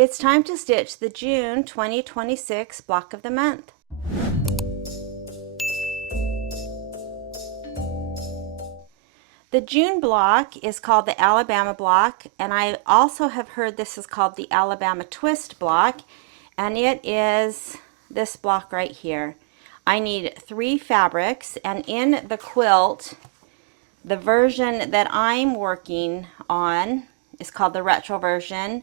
It's time to stitch the June 2026 block of the month. The June block is called the Alabama block, and I also have heard this is called the Alabama twist block, and it is this block right here. I need 3 fabrics, and in the quilt, the version that I'm working on is called the retro version.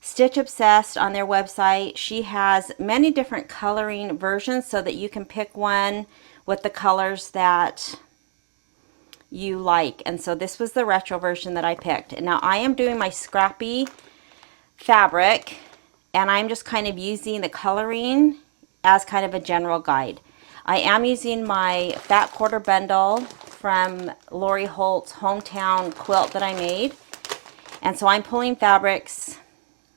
Stitch Obsessed on their website, she has many different coloring versions so that you can pick one with the colors that you like. And so this was the retro version that I picked. And now I am doing my scrappy fabric, and I'm just kind of using the coloring as kind of a general guide. I am using my fat quarter bundle from Lori Holt's hometown quilt that I made. And so I'm pulling fabrics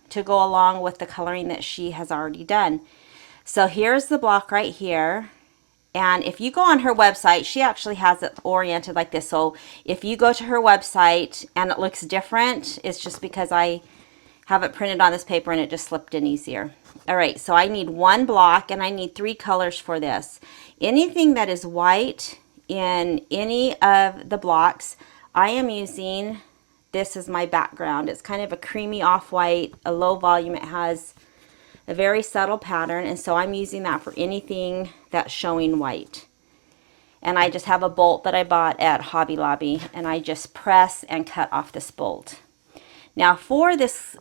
to go along with the coloring that she has already done. So here's the block right here. And if you go on her website, she actually has it oriented like this. So if you go to her website and it looks different, it's just because I have it printed on this paper and it just slipped in easier. All right, so I need 1 block and I need 3 colors for this. Anything that is white in any of the blocks, I am using this as my background. It's kind of a creamy off-white, a low volume. It has a very subtle pattern, and so I'm using that for anything that's showing white. And I just have a bolt that I bought at Hobby Lobby, and I just press and cut off this bolt. Now for this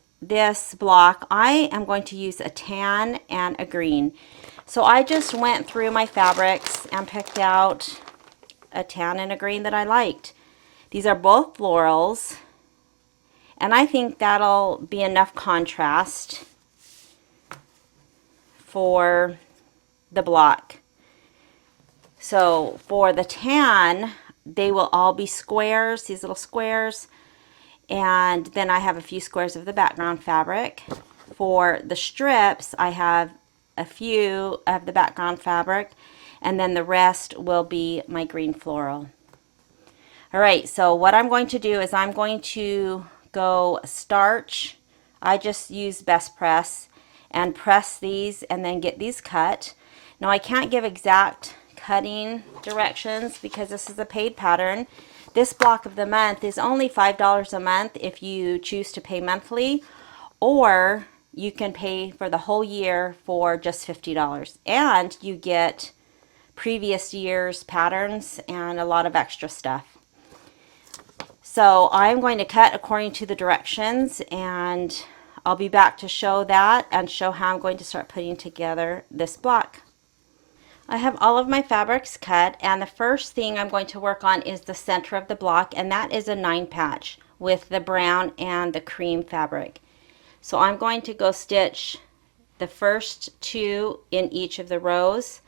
block, I am going to use a tan and a green. So I just went through my fabrics and picked out a tan and a green that I liked. These are both florals, and I think that'll be enough contrast for the block. So for the tan, they will all be squares, these little squares, and then I have a few squares of the background fabric. For the strips, I have a few of the background fabric, and then the rest will be my green floral. All right, so what I'm going to do is I'm going to go starch. I just use Best Press and press these and then get these cut. Now I can't give exact cutting directions because this is a paid pattern. This block of the month is only $5 a month if you choose to pay monthly, or you can pay for the whole year for just $50, and you get previous year's patterns and a lot of extra stuff. So I'm going to cut according to the directions, and I'll be back to show that and show how I'm going to start putting together this block. I have all of my fabrics cut, and the first thing I'm going to work on is the center of the block, and that is a 9 patch with the brown and the cream fabric. So I'm going to go stitch the first 2 in each of the rows.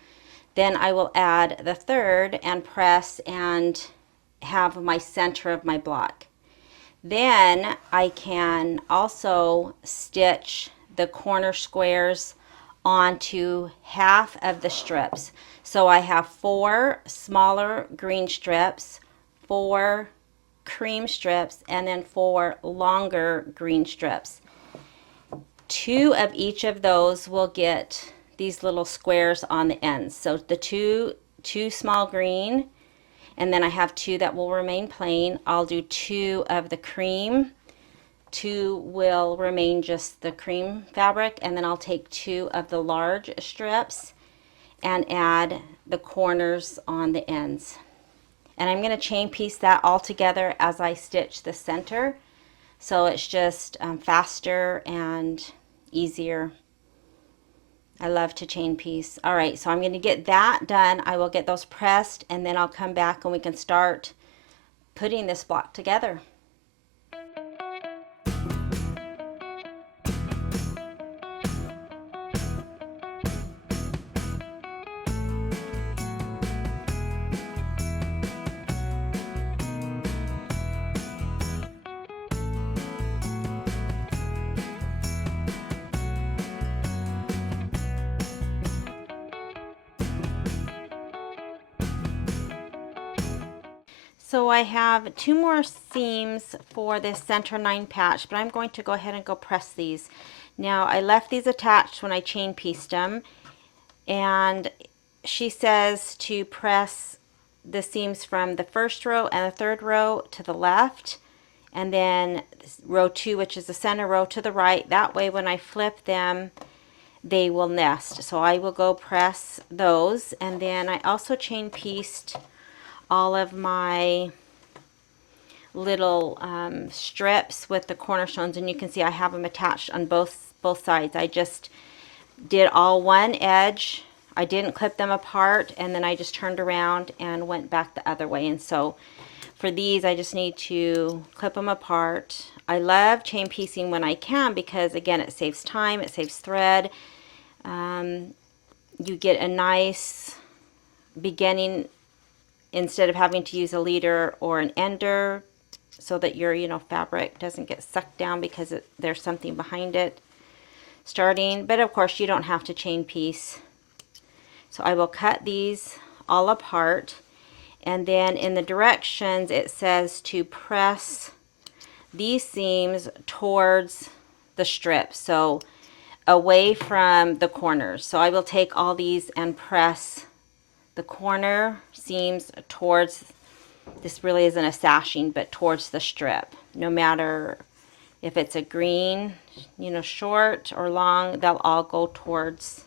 Then I will add the third and press and have my center of my block. Then I can also stitch the corner squares onto half of the strips. So I have 4 smaller green strips, 4 cream strips, and then 4 longer green strips. 2 of each of those will get these little squares on the ends. So the two small green, and then I have 2 that will remain plain. I'll do 2 of the cream, 2 will remain just the cream fabric, and then I'll take 2 of the large strips and add the corners on the ends. And I'm going to chain piece that all together as I stitch the center, so it's just faster and easier. I love to chain piece. All right, so I'm going to get that done. I will get those pressed, and then I'll come back and we can start putting this block together. So I have 2 more seams for this center 9 patch, but I'm going to go ahead and go press these. Now I left these attached when I chain pieced them, and she says to press the seams from the first row and the third row to the left, and then row 2, which is the center row, to the right. That way when I flip them, they will nest. So I will go press those, and then I also chain pieced all of my little strips with the cornerstones, and you can see I have them attached on both sides. I just did all one edge. I didn't clip them apart, and then I just turned around and went back the other way. And so for these, I just need to clip them apart. I love chain piecing when I can because, again, it saves time, it saves thread. You get a nice beginning instead of having to use a leader or an ender, so that your fabric doesn't get sucked down because there's something behind it starting. But of course you don't have to chain piece. So I will cut these all apart, and then in the directions it says to press these seams towards the strip, so away from the corners. So I will take all these and press the corner seams towards, this really isn't a sashing, but towards the strip. No matter if it's a green, short or long, they'll all go towards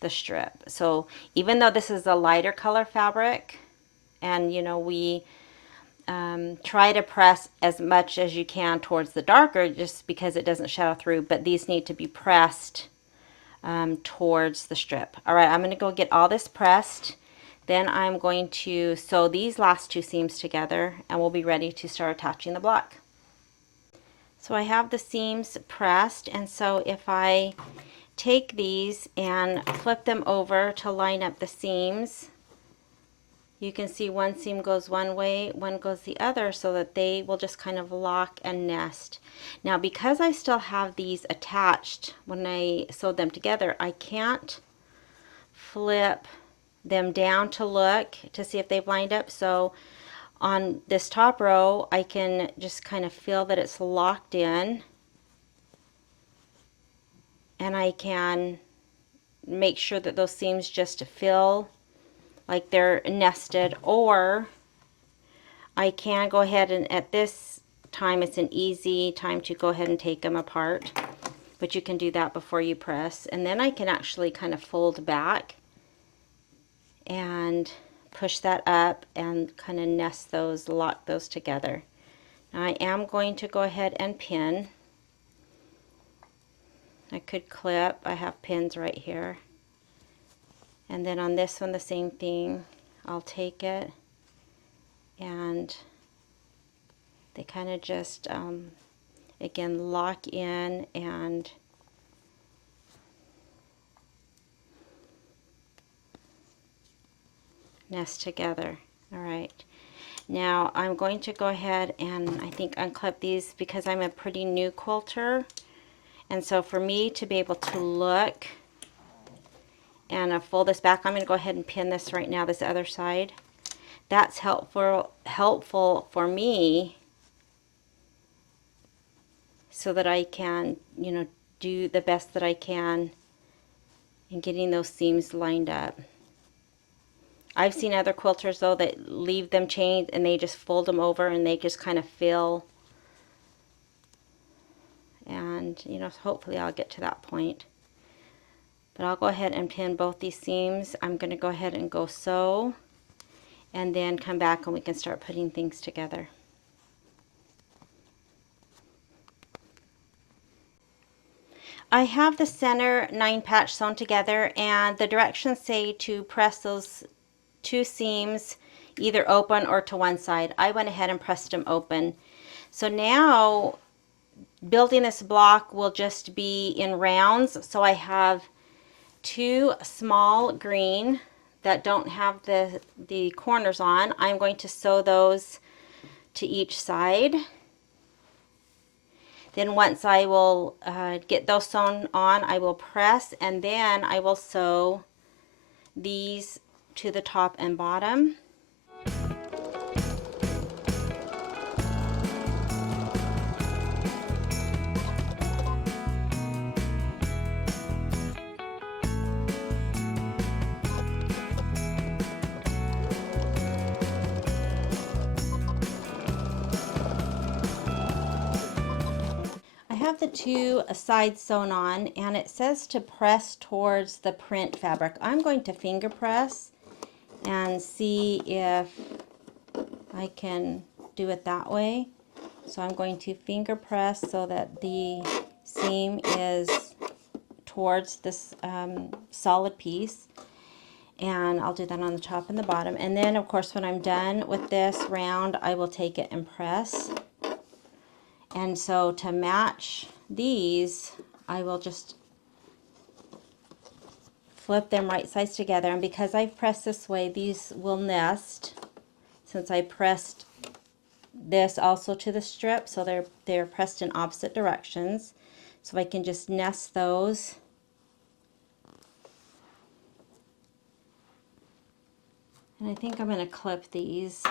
the strip. So even though this is a lighter color fabric, and we try to press as much as you can towards the darker, just because it doesn't shadow through, but these need to be pressed towards the strip. All right, I'm going to go get all this pressed. Then I'm going to sew these last 2 seams together, and we'll be ready to start attaching the block. So I have the seams pressed, and so if I take these and flip them over to line up the seams, you can see one seam goes one way, one goes the other, so that they will just kind of lock and nest. Now because I still have these attached when I sewed them together, I can't flip them down to look to see if they've lined up. So on this top row I can just kind of feel that it's locked in, and I can make sure that those seams just feel like they're nested. Or I can go ahead and, at this time, it's an easy time to go ahead and take them apart, but you can do that before you press. And then I can actually kind of fold back and push that up and kind of nest those, lock those together. Now I am going to go ahead and pin. I could clip, I have pins right here. And then on this one the same thing, I'll take it, and they kind of just again lock in and nest together. All right, now I'm going to go ahead and I think unclip these because I'm a pretty new quilter, and so for me to be able to look and fold this back, I'm going to go ahead and pin this right now, this other side. That's helpful for me, so that I can do the best that I can in getting those seams lined up. I've seen other quilters though that leave them chained and they just fold them over and they just kind of fill, and hopefully I'll get to that point. But I'll go ahead and pin both these seams. I'm going to go ahead and go sew, and then come back and we can start putting things together. I have the center 9 patch sewn together, and the directions say to press those 2 seams either open or to one side. I went ahead and pressed them open. So now building this block will just be in rounds. So I have 2 small green that don't have the corners on. I'm going to sew those to each side. Then once I will get those sewn on, I will press, and then I will sew these to the top and bottom. have the two sides sewn on, and it says to press towards the print fabric. I'm going to finger press and see if I can do it that way. So I'm going to finger press so that the seam is towards this solid piece, and I'll do that on the top and the bottom. And then of course when I'm done with this round, I will take it and press. And so to match these, I will just flip them right sides together, and because I've pressed this way, these will nest since I pressed this also to the strip, so they're pressed in opposite directions. So I can just nest those. And I think I'm going to clip these.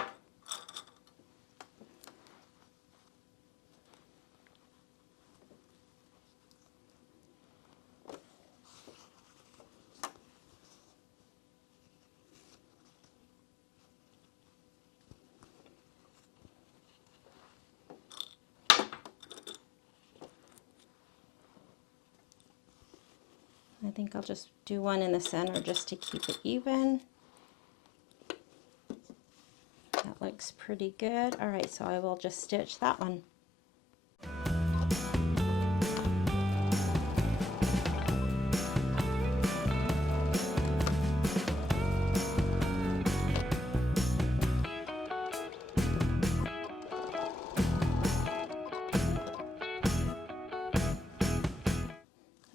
I think I'll just do one in the center just to keep it even. That looks pretty good. All right, so I will just stitch that one.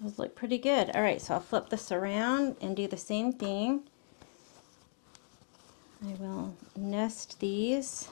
Those look pretty good. All right, so I'll flip this around and do the same thing. I will nest these.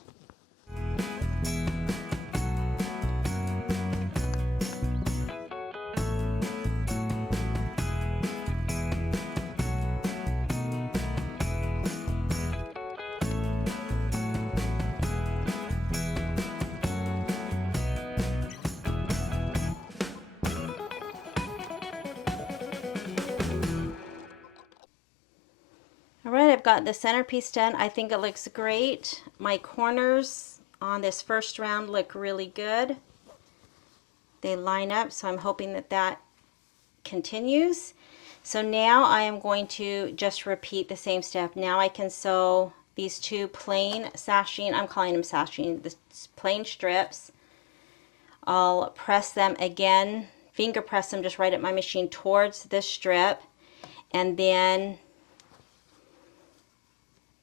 Alright, I've got the centerpiece done. I think it looks great. My corners on this first round look really good. They line up, so I'm hoping that that continues. So now I am going to just repeat the same step. Now I can sew these two plain sashing, I'm calling them sashing, the plain strips. I'll press them again, finger press them just right at my machine towards this strip, and then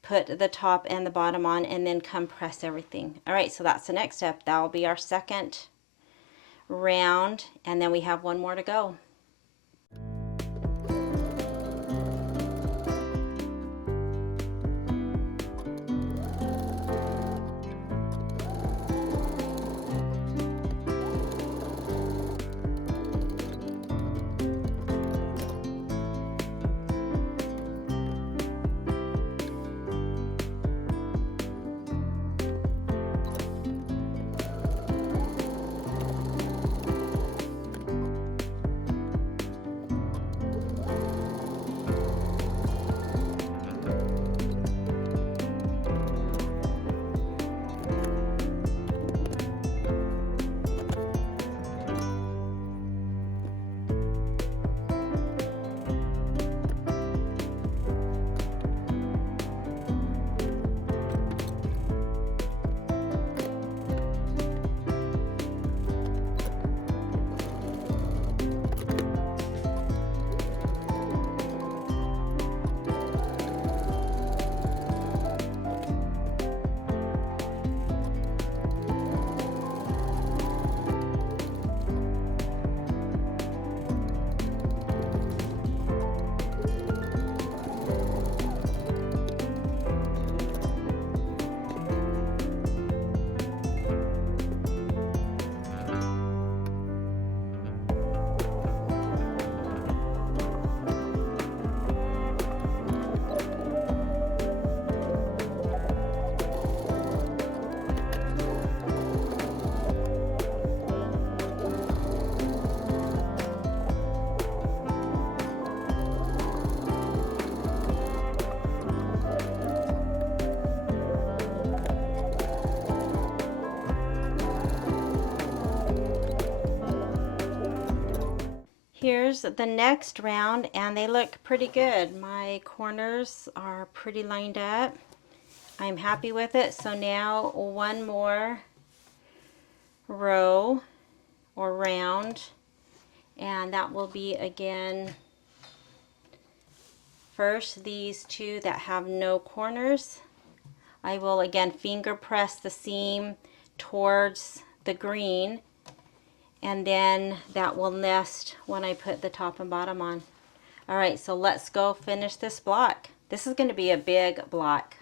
put the top and the bottom on, and then compress everything. All right, so that's the next step. That will be our second round, and then we have one more to go. Here's the next round, and they look pretty good. My corners are pretty lined up. I'm happy with it. So now one more row or round, and that will be again first these two that have no corners. I will again finger press the seam towards the green, and then that will nest when I put the top and bottom on. All right, so let's go finish this block. This is going to be a big block.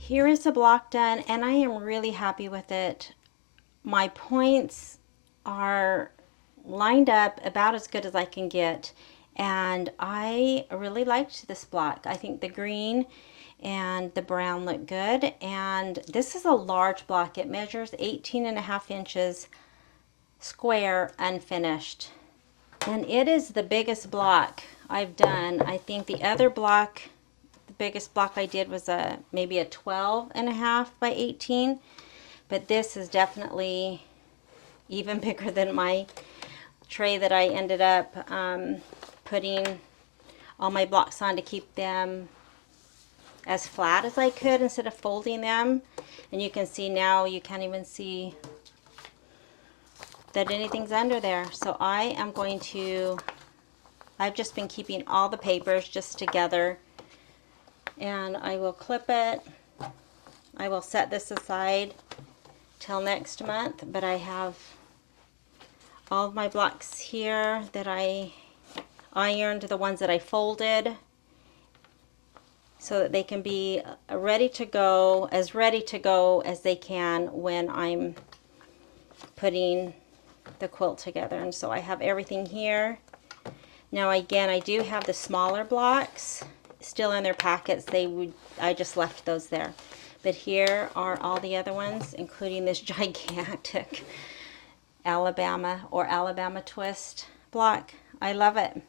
Here is the block done, and I am really happy with it. My points are lined up about as good as I can get, and I really liked this block. I think the green and the brown look good, and this is a large block. It measures 18.5 inches square, unfinished, and it is the biggest block I've done. I think the other block, the biggest block I did was maybe a 12.5 by 18, but this is definitely even bigger than my tray that I ended up putting all my blocks on to keep them as flat as I could instead of folding them. And you can see now, you can't even see that anything's under there. So I am going to, I've just been keeping all the papers just together, and I will clip it. I will set this aside till next month, but I have all of my blocks here that I ironed, the ones that I folded, so that they can be ready to go as they can when I'm putting the quilt together. And so I have everything here. Now again, I do have the smaller blocks still in their packets. I just left those there. But here are all the other ones, including this gigantic Alabama twist block. I love it.